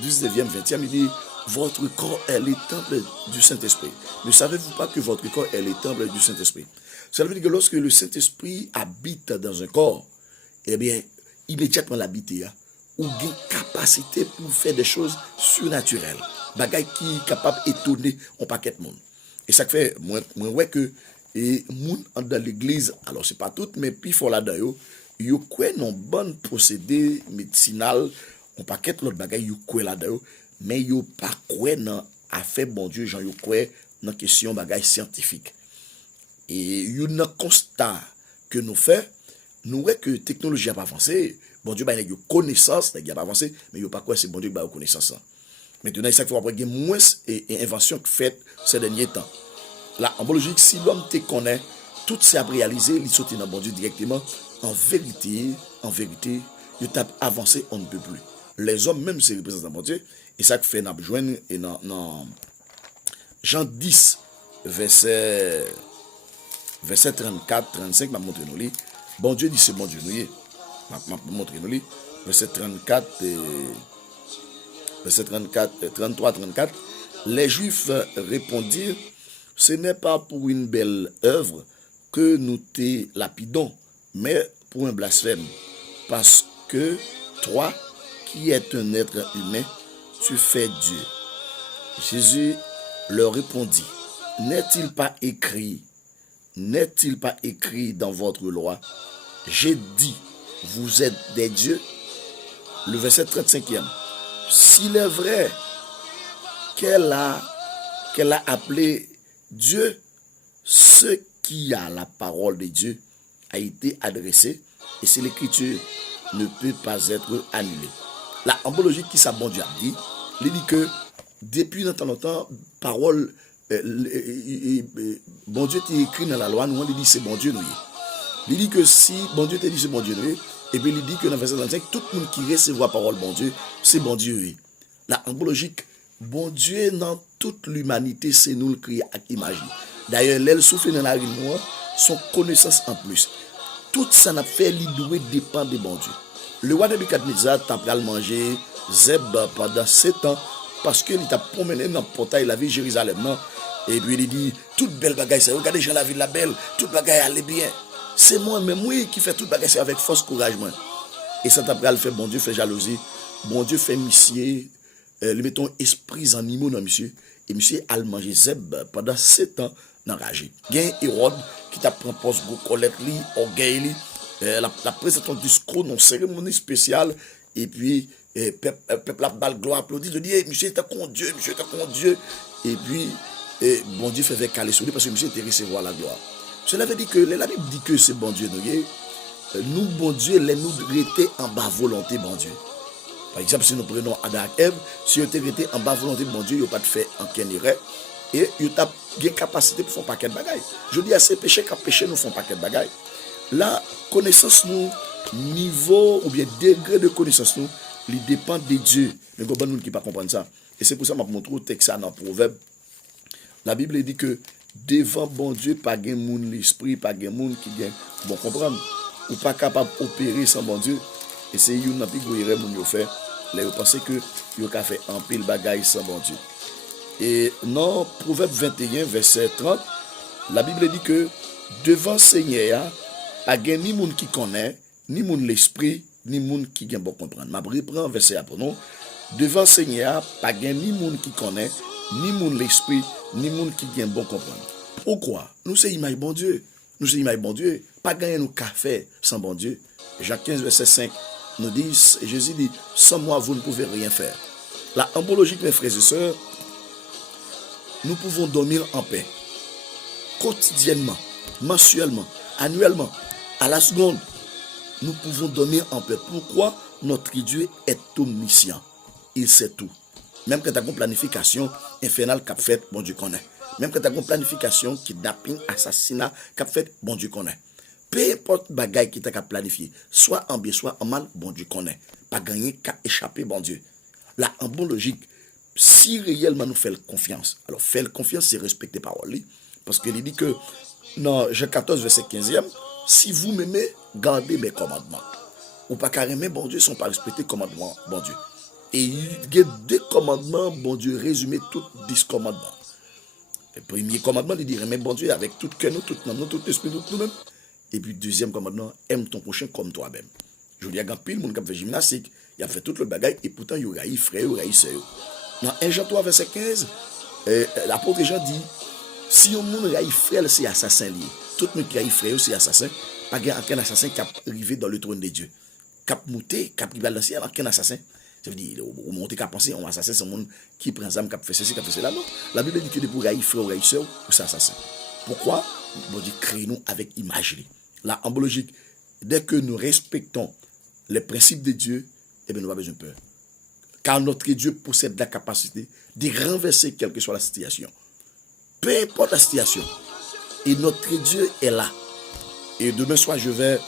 19e, 20e, il dit, votre corps est le temple du Saint-Esprit. Ne savez-vous pas que votre corps est le temple du Saint-Esprit? Ça veut dire que lorsque le Saint-Esprit habite dans un corps, eh bien, immédiatement l'habiter, ou une capacité pour faire des choses surnaturelles. Bagay qui est capable d'étonner un paquet de monde. Et ça fait, moi, ouais que, et moun dans l'église, alors c'est pas tout, mais puis faut là-dedans, yo quoi non bon procédé médicinal, on paquet l'autre bagay, yo quoi là-dedans, mais yo pas quoi dans affaire bon Dieu, genre yo quoi dans question bagay scientifique. Et yo dans constat que nous fait, nous ouais que technologie a pas avancé, bon Dieu bah yo connaissance, il a pas avancé, mais yo pas quoi c'est bon Dieu bah connaissance. Maintenant, il faut avoir moins et invention que fait ces derniers temps. Là, en biologie, si l'homme te connaît, tout ça a réalisé, il saute dans bon Dieu directement. En vérité, il t'a avancé, on ne peut plus. Les hommes, même, c'est représentant de bon Dieu, Et ça que fait n'a joindre et dans Jean 10 verset 34 35 m'a montré nous li. Bon Dieu dit c'est bon Dieu nous m'a montré nous li verset 34 verset 34 33 34 les Juifs répondirent ce n'est pas pour une belle œuvre que nous te lapidons mais pour un blasphème parce que toi qui es un être humain tu fais Dieu. Jésus leur répondit, n'est-il pas écrit dans votre loi, j'ai dit, vous êtes des dieux? Le verset 35e, s'il est vrai qu'elle a appelé Dieu, ce qui a la parole de Dieu a été adressé, et c'est l'écriture ne peut pas être annulée. La embologie qui ça bon Dieu a dit, il dit que depuis longtemps, parole, bon Dieu t'a écrit dans la loi, nous on dit c'est bon Dieu nous. Il dit que si bon Dieu t'a dit c'est bon Dieu nous, et puis il dit que dans verset 35, tout le monde qui recevra parole bon Dieu, c'est bon Dieu. La embologie, bon Dieu dans toute l'humanité, c'est nous le créer avec image. D'ailleurs, l'aile souffle dans la rime noire, son connaissance en plus. Tout ça n'a fait l'idoué dépend de bon Dieu. Le roi Nebuchadnezzar t'a pris à manger Zeb pendant 7 ans parce qu'il t'a promené dans le portail la ville de Jérusalem. Et puis il dit, toute belle bagaille, c'est regardez, j'ai la ville la belle, toute bagaille allait bien. C'est moi-même qui fait toute bagaille avec force, courage. Et ça t'a pris à le faire, bon Dieu fait jalousie, bon Dieu fait monsieur, lui mettons esprit animaux dans monsieur, et monsieur a mangé Zeb pendant 7 ans enragé. Il y a Hérode qui t'a pris poste collecte, orgueil, la présentation du discours dans une cérémonie spéciale, et puis peuple a balle gloire applaudit, je dis monsieur était con Dieu, et puis bon Dieu fait caler sur lui parce que monsieur était recevoir la gloire. Cela veut dire que la Bible dit que c'est bon Dieu nous bon Dieu les nous rester en bas volonté bon Dieu. Par exemple, si nous prenons Adam et Ève, si vous étiez en bas volonté bon Dieu, vous n'avez pas fait aucun erreur. Et vous avez une capacité pour faire un paquet de bagailles. Je dis à ces péchés qu'à péché nous font un paquet de bagailles. La connaissance nous, niveau ou bien degré de connaissance nous, il dépend de Dieu. Mais il y a nous qui ne pas comprendre ça. Et c'est pour ça que je montre au texte dans le Proverbe. La Bible dit que devant bon Dieu, pas de monde l'esprit, pas de monde qui vient. Bon, comprendre. Ou pas capable d'opérer sans bon Dieu. Et c'est une des plus grosses erreurs que vous faites. Là, vous pensez que vous avez fait un pile bagaille sans bon Dieu. Et dans Proverbe 21, verset 30, la Bible dit que devant Seigneur, pas de ni monde qui connaît, ni monde l'esprit, ni monde qui vient bon comprendre. Je reprends verset après nous. Devant Seigneur, pas de ni monde qui connaît, ni monde l'esprit, ni monde qui vient bon comprendre. Pourquoi? Nous c'est image bon Dieu. Nous c'est image bon Dieu. Pas gagner nous café sans bon Dieu. Jacques 15, verset 5 nous dit, Jésus dit, sans moi vous ne pouvez rien faire. La embologie, mes frères et sœurs, nous pouvons dormir en paix. Quotidiennement, mensuellement, annuellement, à la seconde, nous pouvons dormir en paix. Pourquoi? Notre Dieu est omniscient. Il sait tout. Même quand tu as une planification infernale qu'a fait, bon Dieu connaît. Même quand tu as une planification kidnapping, assassinat qu'a fait, bon Dieu connaît. Peu importe bagaille qui t'a planifié, soit en bien, soit en mal, bon Dieu connaît. Pas gagner qu'à échapper, bon Dieu. Là, en bon logique, si réellement nous faisons confiance, alors faire confiance, c'est respecter parole. Parce qu'il dit que dans Jean 14, verset 15e, si vous m'aimez, gardez mes commandements. Ou pas carrément, bon Dieu, sont pas respectés commandements, bon Dieu. Et il y a 2 commandements, bon Dieu, résumé tous 10 commandements. Le premier commandement, il dit, mais bon Dieu, avec tout cœur, tout nom, tout esprit, tout nous-mêmes. Et puis, deuxième commandement, aime ton prochain comme toi-même. Je dis à grand pile, mon qui a fait gymnastique, il a fait tout le bagage, et pourtant, il y a eu frère, il y a eu sœur. Dans 1 Jean 3, verset 15, l'apôtre Jean dit, si on monde a eu frère, c'est assassin lié. Tout le monde qui a eu frère, c'est assassin. Pas aucun assassin qui a arrivé dans le trône de Dieu. Cap mouté, cap qui va dans le ciel, aucun assassin. Ça veut dire, au monter qu'à penser, un assassin, c'est un monde qui prend ça, qui fait ceci, qui fait cela. Non. La Bible dit que pour y frère ou y sœur, ou c'est assassin. Pourquoi? Bon Dieu, crée-nous avec image. La embologique, dès que nous respectons les principes de Dieu, eh bien, nous n'avons pas besoin de peur. Car notre Dieu possède la capacité de renverser quelle que soit la situation. Peu importe la situation. Et notre Dieu est là. Et demain soir, je vais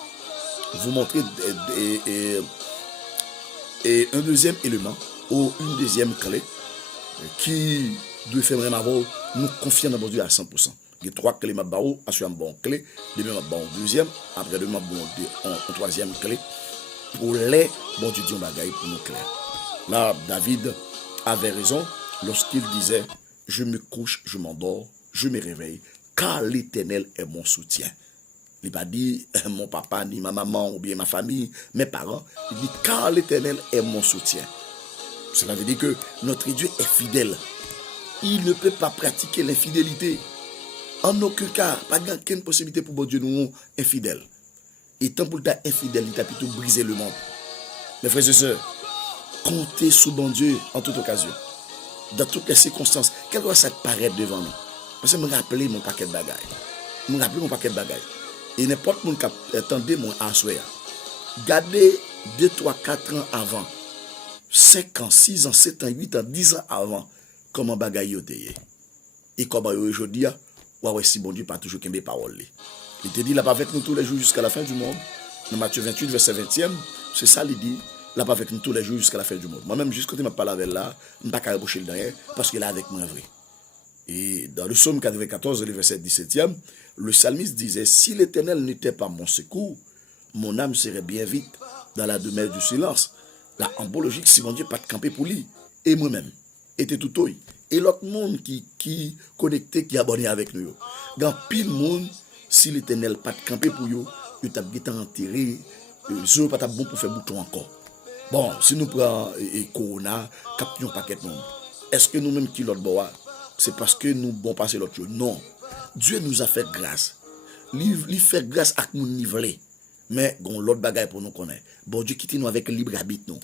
vous montrer un deuxième élément ou une deuxième clé qui doit faire vraiment avoir nous confier dans bon Dieu à 100%. Il y a 3 clés, ma bao, assurer une bonne clé, demain ma bon deuxième, après demain bon en troisième clé, pour les bon Dieu dit un bagaille pour nous clair. Là, David avait raison lorsqu'il disait, je me couche, je m'endors, je me réveille, car l'Éternel est mon soutien. Il n'a pas dit mon papa, ni ma maman, ou bien ma famille, mes parents. Il dit, car l'Éternel est mon soutien. Cela veut dire que notre Dieu est fidèle. Il ne peut pas pratiquer l'infidélité. En aucun cas, pas aucune possibilité pour bon Dieu nous infidèles. Et tant pour ta infidèle, il t'a plutôt brisé le monde. Mes frères et sœurs, comptez sur bon Dieu en toute occasion. Dans toutes les circonstances, quel que ça paraît devant nous. Parce que je me rappelle mon paquet de bagailles. Je me rappelle mon paquet de bagailles. Et n'importe qui attendait mon assoir. Gardez 2, 3, 4 ans avant. 5 ans, 6 ans, 7 ans, 8 ans, 10 ans avant. Comment bagaille yo teye. Et comment aujourd'hui, ouais, si bon Dieu pas toujours qu'un des paroles. Il te dit, là, pas avec nous tous les jours jusqu'à la fin du monde. Dans Matthieu 28, verset 20e, c'est ça, il dit, là, pas avec nous tous les jours jusqu'à la fin du monde. Moi-même, juste quand il m'a parlé avec là, je ne vais pas reboucher le derrière, parce qu'il est avec moi vrai. Et dans le psaume 94, le verset 17e, le psalmiste disait, si l'Éternel n'était pas mon secours, mon âme serait bien vite dans la demeure du silence. La embologique, si mon Dieu pas de camper pour lui, et moi-même, était tout oeil. Et l'autre monde qui connecté, qui abonné avec nous. Dans pile monde, si l'Éternel pas de camper pour vous, il t'a bien enterré, ce pas bon pour faire bouton encore. Bon, si nous prenons Corona, captons un paquet de monde. Est-ce que nous-mêmes qui l'autre bois, c'est parce que nous bon passer l'autre chose? Non. Dieu nous a fait grâce. Il fait grâce à nous niveler. Mais bon, l'autre bagaille pour nous connaître. Bon Dieu quitte nous avec libre arbitre nous.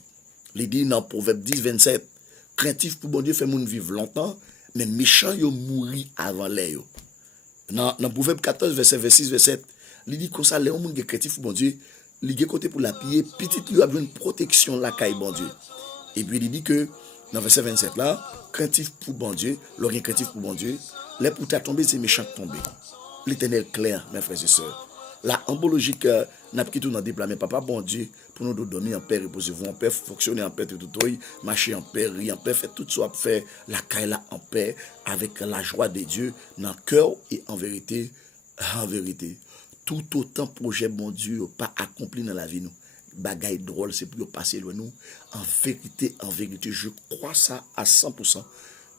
Il dit dans Proverbe 10, 27, craintif pour bon Dieu fait moun vivre longtemps, mais méchant yo mourir avant l'air. Dans Proverbe 14, verset 26, verset 7, il dit comme ça, les gens qui craintif pour bon Dieu, il y a côté pour la piller, petit lui a besoin de protection la caille bon Dieu. Et puis il dit que dans verset 27 là, craintif pour bon Dieu, l'orient craintif pour bon Dieu, les pour ta tomber, c'est méchant tomber. L'Éternel clair, mes frères et sœurs. La embologique n'a pas quitté dans des plans, mais papa, bon Dieu, pour nous dormir en paix, reposez-vous en paix, fonctionner en paix, tout, marcher en paix, rire en paix, faire tout ça, faire la caille là en paix, avec la joie de Dieu, dans le cœur et en vérité, tout autant projet, bon Dieu, pas accompli dans la vie, nous. Bagaille drôle, c'est pour passer loin nous. En vérité, je crois ça à 100%.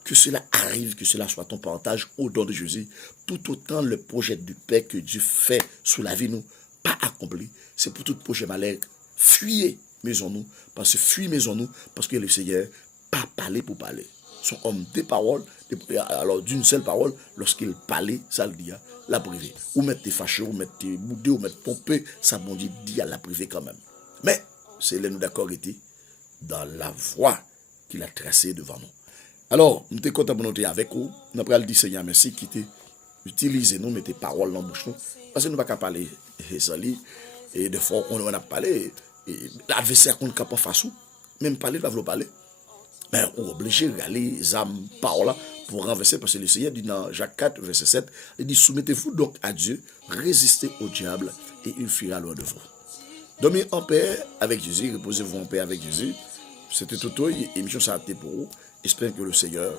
Que cela arrive, que cela soit ton partage au don de Jésus, tout autant le projet du Père que Dieu fait sous la vie nous, pas accompli. C'est pour tout projet malheur. Fuyez maison nous, parce que le Seigneur pas parler pour parler. Son homme des paroles, alors d'une seule parole, lorsqu'il parlait, ça le dit, la privée. Ou mettre tes fâchés, ou mettre tes boudés, ou mettre pompé, ça bon Dieu dit à la privée quand même. Mais, c'est là nous d'accord été dans la voie qu'il a tracée devant nous. Alors, nous sommes contents pour nous avec vous. Nous avons dit Seigneur merci qui t'a utilisé nous, mettez paroles dans la bouche nous. Parce que nous ne pouvons pas parler sans lui. Et des fois, on a parlé. L'adversaire qu'on ne peut pas faire, même parler, il va vouloir parler. Mais on est obligé de regarder les âmes paroles pour renverser. Parce que le Seigneur dit dans Jacques 4, verset 7, il dit soumettez-vous donc à Dieu, résistez au diable et il fuira loin de vous. Dormez en paix avec Jésus, reposez-vous en paix avec Jésus. C'était tout, émission ça a été pour vous. J'espère que le Seigneur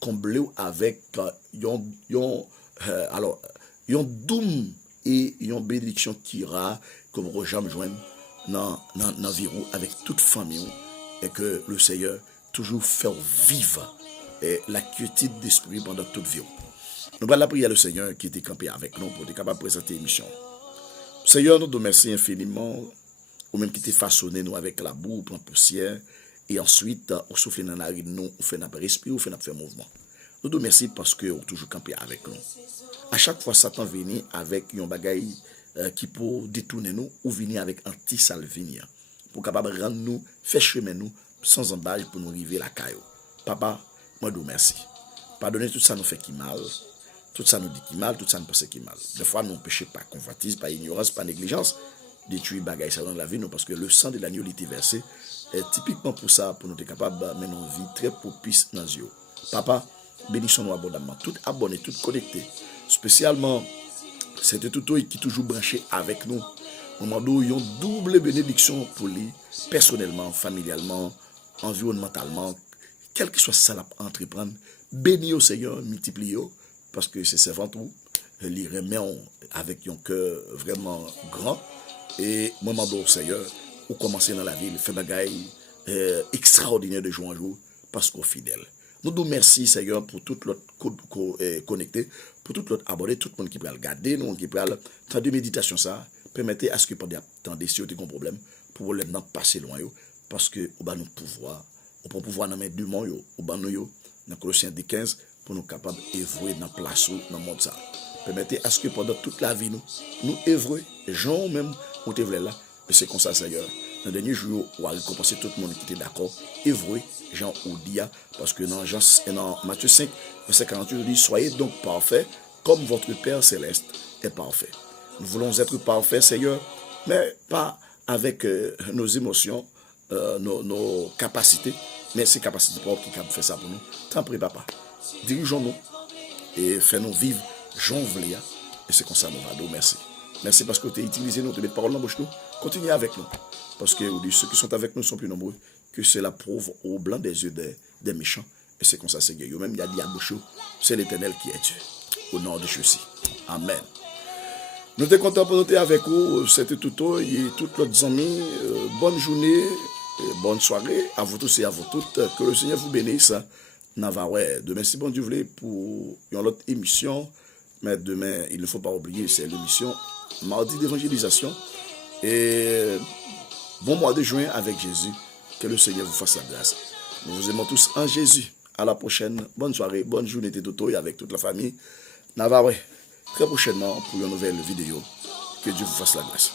comble avec yon doum et yon bénédiction qui ira que vous jamais joindre dans l'environ avec toute famille et que le Seigneur toujours fait vivre la quiétude d'esprit pendant toute vie. Nous allons la prier le Seigneur qui était campé avec nous pour être capable de présenter l'émission. Seigneur, nous te remercions infiniment, ou même qui t'a façonné nous avec la boue, la poussière. Et ensuite, on souffle dans la narine, nous, on fait notre respire, on fait notre mouvement. Nous te remercions parce que vous toujours campé avec nous. À chaque fois, Satan vient avec un bagaille qui peut détourner nous, ou venir avec un petit salvinien, pour capable rendre nous, faire chemin nous, sans embâche pour nous arriver à la caillou. Papa, moi, je te remercie. Pardonnez tout ça nous fait qui mal, tout ça nous dit qui mal, tout ça nous pense qui mal. Des fois, nous péchons pas convoitise, pas ignorance, pas négligence, détruire bagaille ça dans la vie, nous, parce que le sang de l'agneau était versé. Et typiquement pour ça, pour nous être capables de mener une vie très propice dans les yeux. Papa, bénissons-nous abondamment, tout abonné, tout connecté. Spécialement, c'était tout qui toujours branché avec nous. Au moment où il y a une double bénédiction pour lui, personnellement, familialement, environnementalement, quel que soit ça à entreprendre, bénis au Seigneur, multiplie, parce que c'est servant tout, les remet avec un cœur vraiment grand, et moi, je au Seigneur, ou commencer dans la ville, faire des gars extraordinaires de jour en jour, parce qu'on est fidèle. Nous nous merci, Seigneur, pour tout l'autre connecté, pour tout l'autre abonné, tout le monde qui peut regarder, nous qui peut temps de méditation, ça, permettez à ce que pendant tant de si vous avez un problème, pour le passer loin, parce que on va nous pouvoir, on peut pouvoir nous mettre du monde, on va nous, dans Colossiens 15, pour nous capables d'évoluer dans la place, dans le monde. Ça. Permettez à ce que pendant toute la vie, nous œuvrer, gens même, on te là, et c'est comme ça, Seigneur. Dans le dernier jour, on va récompenser tout le monde qui était d'accord, œuvrer, Jean ou Dia, parce que dans Matthieu 5, verset 48, il dit, soyez donc parfaits, comme votre Père Céleste est parfait. Nous voulons être parfaits, Seigneur, mais pas avec nos émotions, nos capacités, mais ces capacités propres qui peuvent faire ça pour nous. T'en prie, papa. Dirigeons-nous et fais-nous vivre, j'en veux, et c'est comme ça nous va. Merci. Merci parce que tu as utilisé nos paroles dans la bouche. Continuez avec nous. Parce que ceux qui sont avec nous sont plus nombreux, que cela prouve au blanc des yeux des méchants. Et c'est comme ça, c'est Dieu. Même il y a dit à bouche, c'est l'Éternel qui est Dieu. Au nom de Jésus. Amen. Nous sommes contents pour nous avec vous. C'était tout et toutes les amis. Bonne journée, bonne soirée à vous tous et à vous toutes. Que le Seigneur vous bénisse. Navarre. Demain, si bon Dieu voulait, pour une autre émission. Mais demain, il ne faut pas oublier, c'est l'émission Mardi d'évangélisation. Et bon mois de juin avec Jésus. Que le Seigneur vous fasse la grâce. Nous vous aimons tous en Jésus. À la prochaine. Bonne soirée, bonne journée de Toto et avec toute la famille. Navarre. Très prochainement pour une nouvelle vidéo. Que Dieu vous fasse la grâce.